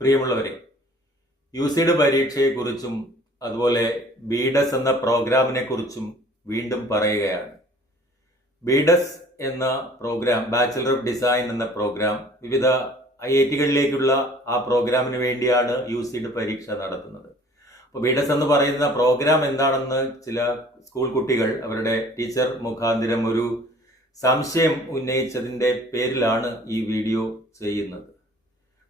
പ്രിയമുള്ളവരെ, യുസിഡ് പരീക്ഷയെക്കുറിച്ചും അതുപോലെ ബിഡസ് എന്ന പ്രോഗ്രാമിനെ കുറിച്ചും വീണ്ടും പറയുകയാണ്. ബിഡസ് എന്ന പ്രോഗ്രാം, ബാച്ചിലർ ഓഫ് ഡിസൈൻ എന്ന പ്രോഗ്രാം, വിവിധ IITകളിലേക്കുള്ള ആ പ്രോഗ്രാമിന് വേണ്ടിയാണ് യുസിഡ് പരീക്ഷ നടത്തുന്നത്. അപ്പോൾ ബിഡസ് എന്ന് പറയുന്ന പ്രോഗ്രാം എന്താണെന്ന് ചില സ്കൂൾ കുട്ടികൾ അവരുടെ ടീച്ചർ മുഖാന്തിരം ഒരു സംശയം ഉന്നയിച്ചതിൻ്റെ പേരിലാണ് ഈ വീഡിയോ ചെയ്യുന്നത്.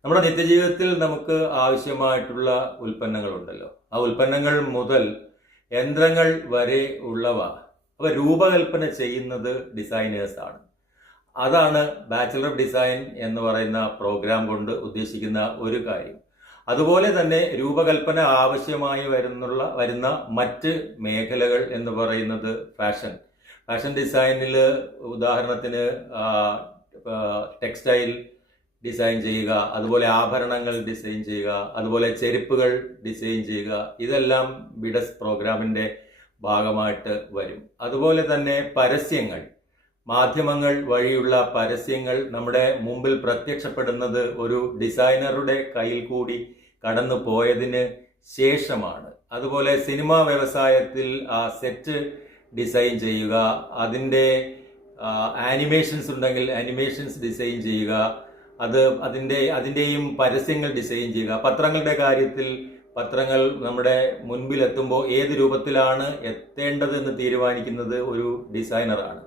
നമ്മുടെ നിത്യജീവിതത്തിൽ നമുക്ക് ആവശ്യമായിട്ടുള്ള ഉൽപ്പന്നങ്ങളുണ്ടല്ലോ. ആ ഉൽപ്പന്നങ്ങൾ മുതൽ യന്ത്രങ്ങൾ വരെ ഉള്ളവ അവ രൂപകൽപ്പന ചെയ്യുന്നത് ഡിസൈനേഴ്സാണ്. അതാണ് ബാച്ചിലർ ഓഫ് ഡിസൈൻ എന്ന് പറയുന്ന പ്രോഗ്രാം കൊണ്ട് ഉദ്ദേശിക്കുന്ന ഒരു കാര്യം. അതുപോലെ തന്നെ രൂപകൽപ്പന ആവശ്യമായി വരുന്ന മറ്റ് മേഖലകൾ എന്ന് പറയുന്നത് ഫാഷൻ ഡിസൈനിൽ ഉദാഹരണത്തിന് ടെക്സ്റ്റൈൽ ഡിസൈൻ ചെയ്യുക, അതുപോലെ ആഭരണങ്ങൾ ഡിസൈൻ ചെയ്യുക, അതുപോലെ ചെരുപ്പുകൾ ഡിസൈൻ ചെയ്യുക, ഇതെല്ലാം ബിഡസ് പ്രോഗ്രാമിൻ്റെ ഭാഗമായിട്ട് വരും. അതുപോലെ തന്നെ പരസ്യങ്ങൾ, മാധ്യമങ്ങൾ വഴിയുള്ള പരസ്യങ്ങൾ നമ്മുടെ മുമ്പിൽ പ്രത്യക്ഷപ്പെടുന്നത് ഒരു ഡിസൈനറുടെ കയ്യിൽ കൂടി കടന്നു പോയതിന് ശേഷമാണ്. അതുപോലെ സിനിമാ വ്യവസായത്തിൽ ആ സെറ്റ് ഡിസൈൻ ചെയ്യുക, അതിൻ്റെ ആനിമേഷൻസ് ഉണ്ടെങ്കിൽ ആനിമേഷൻസ് ഡിസൈൻ ചെയ്യുക, അതിൻ്റെയും പരസ്യങ്ങൾ ഡിസൈൻ ചെയ്യുക. പത്രങ്ങളുടെ കാര്യത്തിൽ പത്രങ്ങൾ നമ്മുടെ മുൻപിൽ എത്തുമ്പോൾ ഏത് രൂപത്തിലാണ് എത്തേണ്ടതെന്ന് തീരുമാനിക്കുന്നത് ഒരു ഡിസൈനറാണ്.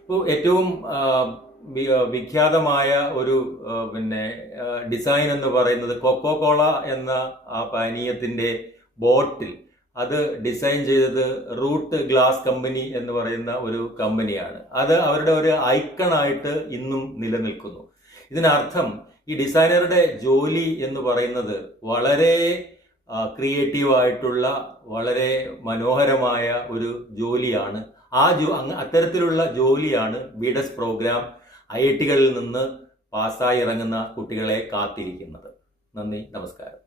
ഇപ്പോൾ ഏറ്റവും വിഖ്യാതമായ ഒരു ഡിസൈൻ എന്ന് പറയുന്നത് കൊക്കോകോള എന്ന ആ പാനീയത്തിൻ്റെ ബോട്ടിൽ, അത് ഡിസൈൻ ചെയ്തത് റൂട്ട് ഗ്ലാസ് കമ്പനി എന്ന് പറയുന്ന ഒരു കമ്പനിയാണ്. അത് അവരുടെ ഒരു ഐക്കണായിട്ട് ഇന്നും നിലനിൽക്കുന്നു. ഇതിനർത്ഥം ഈ ഡിസൈനറുടെ ജോലി എന്ന് പറയുന്നത് വളരെ ക്രിയേറ്റീവായിട്ടുള്ള, വളരെ മനോഹരമായ ഒരു ജോലിയാണ്. അത്തരത്തിലുള്ള ജോലിയാണ് ബിഡസ് പ്രോഗ്രാം IITകളിൽ നിന്ന് പാസ്സായി ഇറങ്ങുന്ന കുട്ടികളെ കാത്തിരിക്കുന്നത്. നന്ദി, നമസ്കാരം.